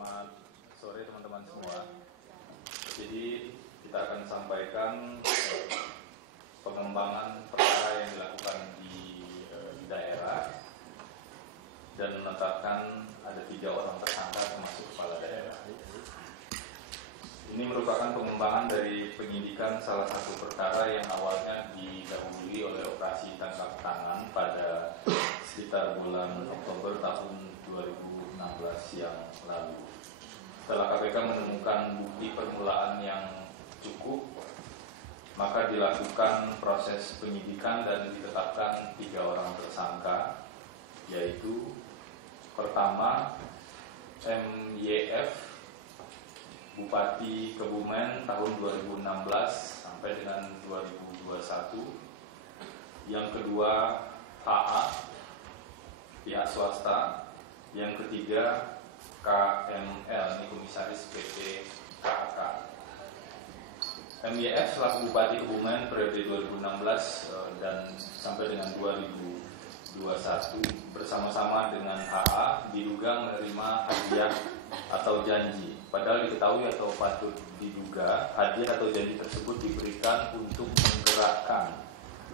Selamat sore teman-teman semua. Jadi kita akan sampaikan pengembangan perkara yang dilakukan di daerah dan menetapkan ada 3 orang tersangka termasuk kepala daerah. Ini merupakan pengembangan dari penyidikan salah satu perkara yang awalnya didahului oleh operasi tangkap tangan pada sekitar bulan Oktober tahun 2016 yang lalu. Setelah KPK menemukan bukti permulaan yang cukup, maka dilakukan proses penyidikan dan ditetapkan 3 orang tersangka, yaitu pertama MYF, Bupati Kebumen tahun 2016 sampai dengan 2021. Yang kedua HA, pihak swasta. Yang ketiga KML, ini komisaris PT KAK. MYF selaku Bupati Kebumen periode 2016 dan sampai dengan 2021 bersama-sama dengan HA diduga menerima hadiah atau janji. Padahal diketahui atau patut diduga hadiah atau janji tersebut diberikan untuk menggerakkan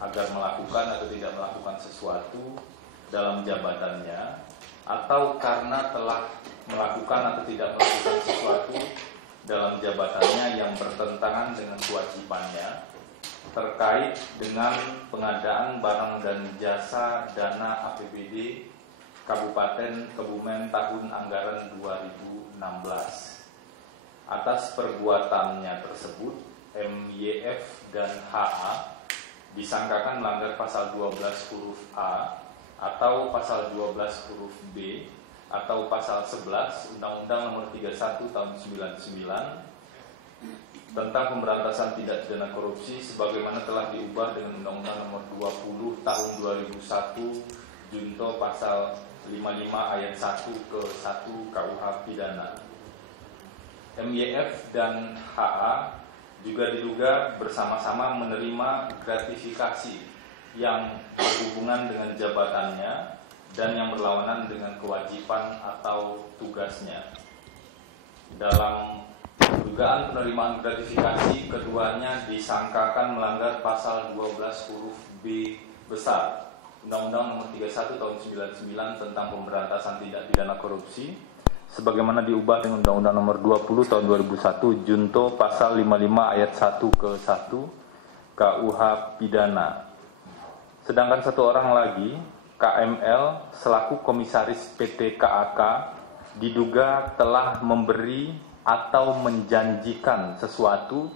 agar melakukan atau tidak melakukan sesuatu dalam jabatannya, atau karena telah melakukan atau tidak melakukan sesuatu dalam jabatannya yang bertentangan dengan kewajibannya terkait dengan pengadaan barang dan jasa dana APBD Kabupaten Kebumen tahun anggaran 2016. Atas perbuatannya tersebut, MYF dan HA disangkakan melanggar pasal 12 huruf A atau pasal 12 huruf B atau pasal 11 Undang-Undang Nomor 31 Tahun 99 tentang pemberantasan tindak pidana korupsi sebagaimana telah diubah dengan Undang-Undang Nomor 20 Tahun 2001 Junto pasal 55 ayat 1 ke 1 KUH Pidana. MYF dan HA juga diduga bersama-sama menerima gratifikasi yang berhubungan dengan jabatannya dan yang berlawanan dengan kewajiban atau tugasnya. Dalam dugaan penerimaan gratifikasi, keduanya disangkakan melanggar pasal 12 huruf B besar Undang-Undang Nomor 31 Tahun 99 tentang pemberantasan tindak pidana korupsi sebagaimana diubah dengan Undang-Undang Nomor 20 Tahun 2001 Junto pasal 55 ayat 1 ke 1 KUH Pidana. Sedangkan 1 orang lagi, KML selaku komisaris PT KAK diduga telah memberi atau menjanjikan sesuatu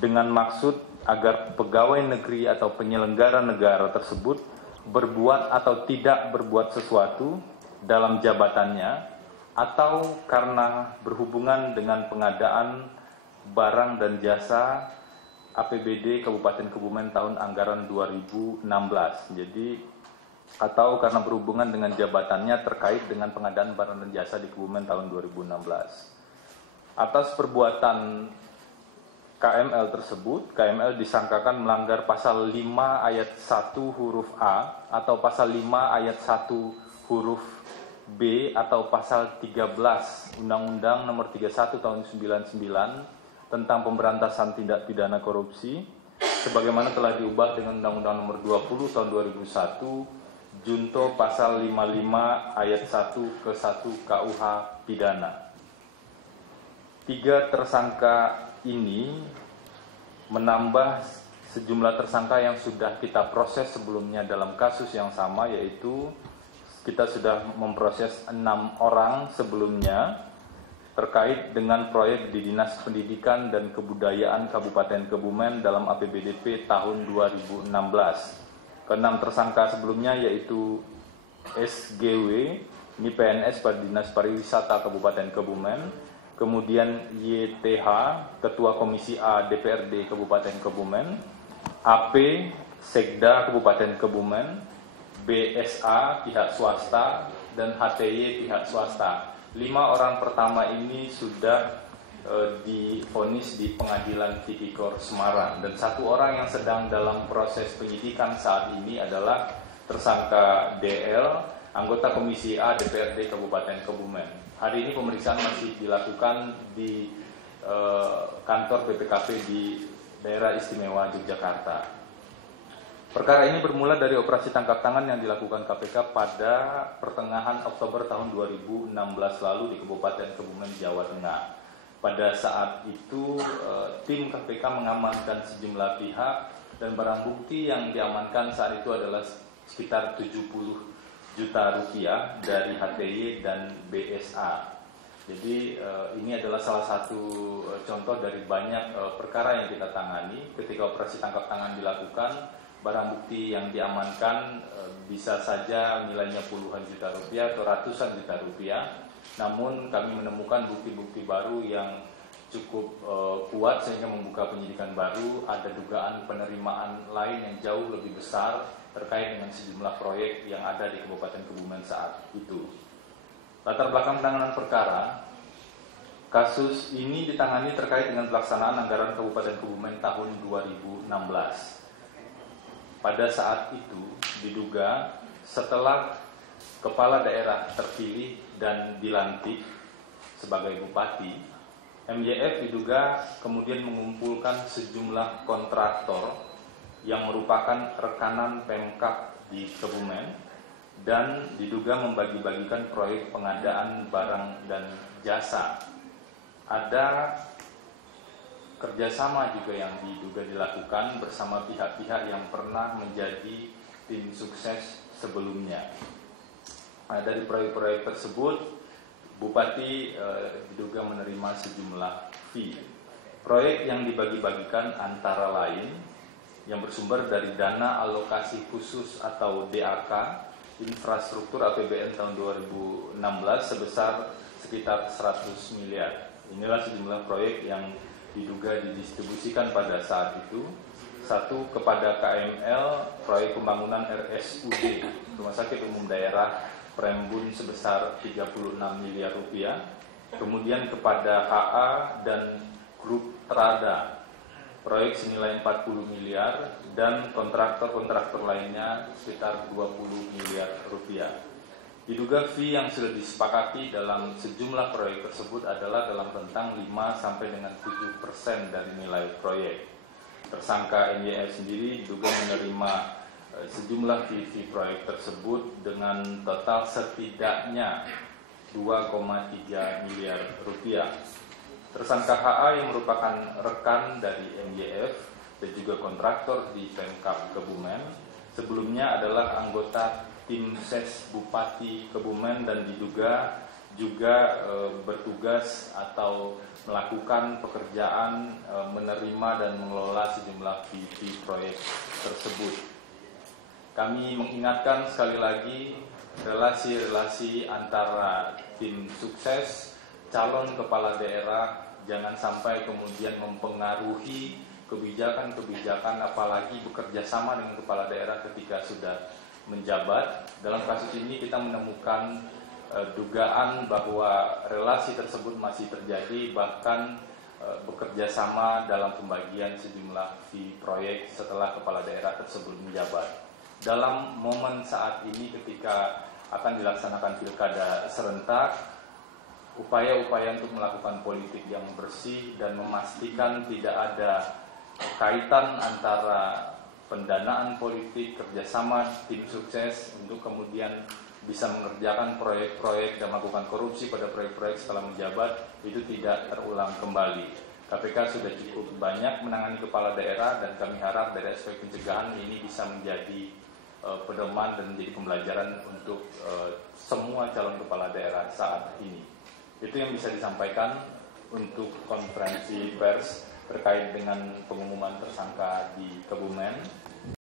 dengan maksud agar pegawai negeri atau penyelenggara negara tersebut berbuat atau tidak berbuat sesuatu dalam jabatannya atau karena berhubungan dengan pengadaan barang dan jasa APBD Kabupaten Kebumen tahun anggaran 2016. Jadi atau karena berhubungan dengan jabatannya terkait dengan pengadaan barang dan jasa di Kebumen tahun 2016. Atas perbuatan KML tersebut, KML disangkakan melanggar pasal 5 ayat 1 huruf A atau pasal 5 ayat 1 huruf B atau pasal 13 Undang-Undang Nomor 31 Tahun 99 tentang pemberantasan tindak pidana korupsi sebagaimana telah diubah dengan Undang-Undang Nomor 20 Tahun 2001 Junto pasal 55 ayat 1 ke 1 KUH Pidana. 3 tersangka ini menambah sejumlah tersangka yang sudah kita proses sebelumnya dalam kasus yang sama, yaitu kita sudah memproses 6 orang sebelumnya terkait dengan proyek di Dinas Pendidikan dan Kebudayaan Kabupaten Kebumen dalam APBDP tahun 2016. Ke-6 tersangka sebelumnya yaitu SGW, ini PNS pada Dinas Pariwisata Kabupaten Kebumen, kemudian YTH, Ketua Komisi A DPRD Kabupaten Kebumen, AP, Sekda Kabupaten Kebumen, BSA pihak swasta, dan HTY pihak swasta. 5 orang pertama ini sudah divonis di Pengadilan Tipikor Semarang, dan 1 orang yang sedang dalam proses penyidikan saat ini adalah tersangka DL, anggota Komisi A DPRD Kabupaten Kebumen. Hari ini pemeriksaan masih dilakukan di kantor BPKP di Daerah Istimewa Yogyakarta. Perkara ini bermula dari operasi tangkap tangan yang dilakukan KPK pada pertengahan Oktober tahun 2016 lalu di Kabupaten Kebumen, Jawa Tengah. Pada saat itu tim KPK mengamankan sejumlah pihak dan barang bukti yang diamankan saat itu adalah sekitar 70 juta rupiah dari HTY dan BSA. Jadi ini adalah salah satu contoh dari banyak perkara yang kita tangani. Ketika operasi tangkap tangan dilakukan, barang bukti yang diamankan bisa saja nilainya puluhan juta rupiah atau ratusan juta rupiah. Namun kami menemukan bukti-bukti baru yang cukup kuat sehingga membuka penyidikan baru. Ada dugaan penerimaan lain yang jauh lebih besar terkait dengan sejumlah proyek yang ada di Kabupaten Kebumen saat itu. Latar belakang penanganan perkara, kasus ini ditangani terkait dengan pelaksanaan anggaran Kabupaten Kebumen tahun 2016. Pada saat itu diduga setelah kepala daerah terpilih dan dilantik sebagai bupati, MYF diduga kemudian mengumpulkan sejumlah kontraktor yang merupakan rekanan Pemkab di Kebumen dan diduga membagi-bagikan proyek pengadaan barang dan jasa. Ada kerjasama juga yang diduga dilakukan bersama pihak-pihak yang pernah menjadi tim sukses sebelumnya. Dari proyek-proyek tersebut, Bupati diduga menerima sejumlah fee. Proyek yang dibagi-bagikan antara lain yang bersumber dari dana alokasi khusus atau DAK infrastruktur APBN tahun 2016 sebesar sekitar 100 miliar. Inilah sejumlah proyek yang diduga didistribusikan pada saat itu. Satu, kepada KML, proyek pembangunan RSUD Rumah Sakit Umum Daerah Prembun sebesar 36 miliar rupiah. Kemudian kepada HA dan Grup Trada, proyek senilai 40 miliar dan kontraktor-kontraktor lainnya sekitar 20 miliar rupiah. Diduga fee yang sudah disepakati dalam sejumlah proyek tersebut adalah dalam rentang 5 sampai dengan 7% dari nilai proyek. Tersangka MYF sendiri diduga menerima sejumlah fee proyek tersebut dengan total setidaknya 2,3 miliar rupiah. Tersangka HA yang merupakan rekan dari MYF dan juga kontraktor di Pemkab Kebumen sebelumnya adalah anggota tim ses Bupati Kebumen dan diduga juga bertugas atau melakukan pekerjaan menerima dan mengelola sejumlah fee proyek tersebut. Kami mengingatkan sekali lagi relasi-relasi antara tim sukses, calon kepala daerah jangan sampai kemudian mempengaruhi kebijakan-kebijakan, apalagi bekerja sama dengan kepala daerah ketika sudah menjabat. Dalam kasus ini kita menemukan dugaan bahwa relasi tersebut masih terjadi, bahkan bekerja sama dalam pembagian sejumlah fee proyek setelah kepala daerah tersebut menjabat. Dalam momen saat ini ketika akan dilaksanakan pilkada serentak, upaya-upaya untuk melakukan politik yang bersih dan memastikan tidak ada kaitan antara pendanaan politik, kerjasama tim sukses untuk kemudian bisa mengerjakan proyek-proyek dan melakukan korupsi pada proyek-proyek setelah menjabat, itu tidak terulang kembali. KPK sudah cukup banyak menangani kepala daerah dan kami harap dari aspek pencegahan ini bisa menjadi pedoman dan menjadi pembelajaran untuk semua calon kepala daerah saat ini. Itu yang bisa disampaikan untuk konferensi pers terkait dengan pengumuman tersangka di Kebumen.